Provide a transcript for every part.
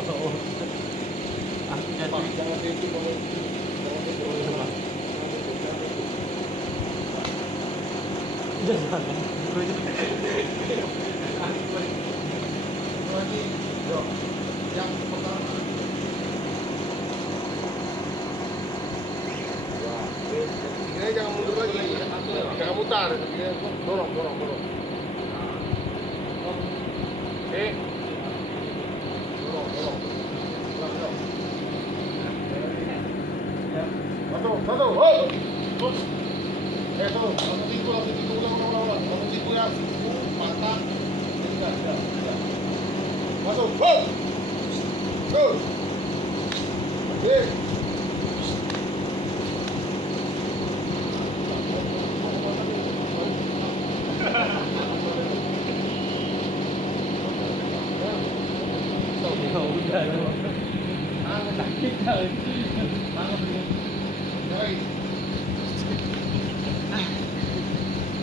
Jangan itu kalau Jangan. lagi, yo, yang pertama. Ini jangan mundur lagi, jangan mutar. Dorong. Dorong. Satu, tuh. Langsung siku, ulang. Langsung siku ya, siku, patah. Sudah. Masuk, tuh. Oke. Udah. Sakit kali.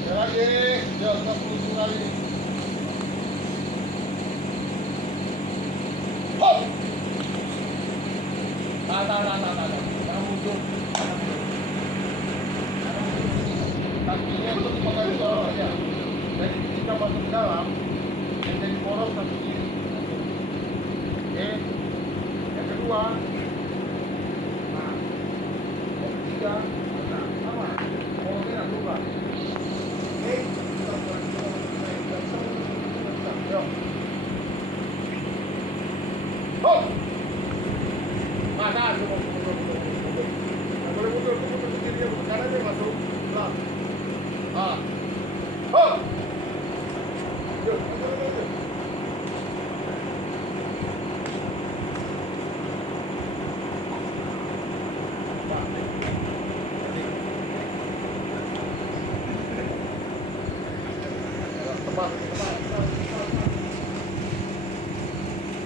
Lagi, ya 60 kali. Hop. Tahan. Jangan mundur. Kakinya itu dipakai di bawah aja. Jadi ketika masuk ke dalam, yang jadi poros kaki kiri. Oke. Yang kedua, nah, yang ketiga, nah, sama. Porosnya nggak berubah. Oke. Yo. Hop. Mana? Boleh mundur ke kiri ya, kanan dia masuk. Nah. Hop. Yo. Tepat.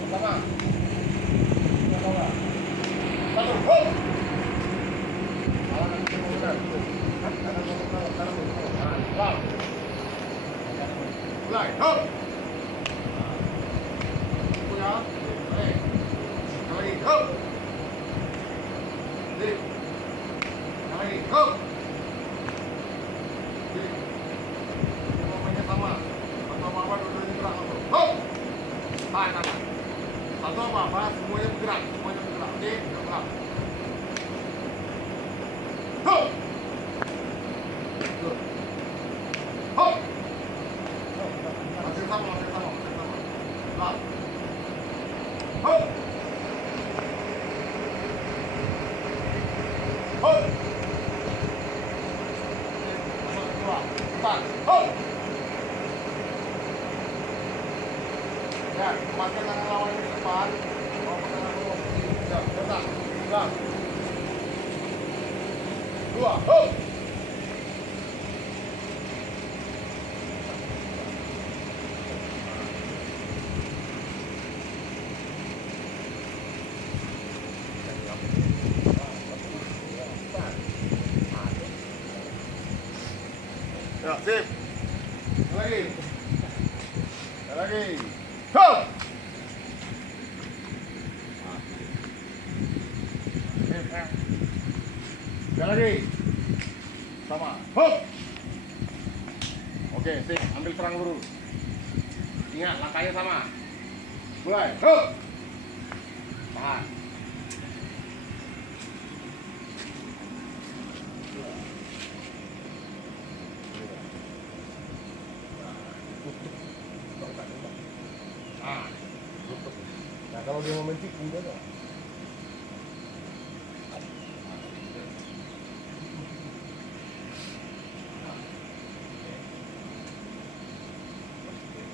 Pertama. Satu, hop. Kanan kemudian. Kanan. Mulai, hop. Punya. Lagi, hop. Lagi, hop. Semuanya sama. Apa-apa dua-duanya gerak langsung. Hop. Tahan. Satu apa-apa, semuanya bergerak. Oke, gerak. Hop. Hop. Masih sama. Gerak. Hop. Hop. Masuk kedua. Empat. Hop. Ya, tempatkan tangan lawan di depan. Bawa tangan bawah ke kiri. Ya, letak. Gerak. Dua. Hop. Ya, sip. Lagi. Hop. Lagi. Sama. Hop. Oke, sip. Ambil serang dulu. Ingat, langkahnya sama. Mulai. Hop. Tahan. Nah, kalau dia mau mencikung dia tuh.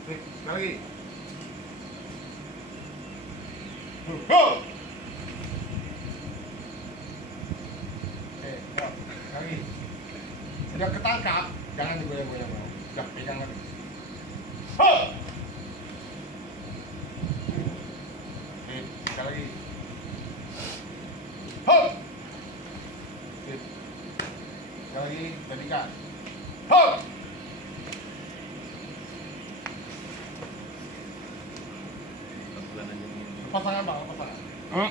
Sekali lagi. Go! Oke, lagi. Sudah ketangkap, jangan digoyang-goyang. Sudah pegang lagi. Ho! Sekali lagi. Ho! Sekali lagi, jadikan. Ho! pasangan Pak, pasangan. Oh,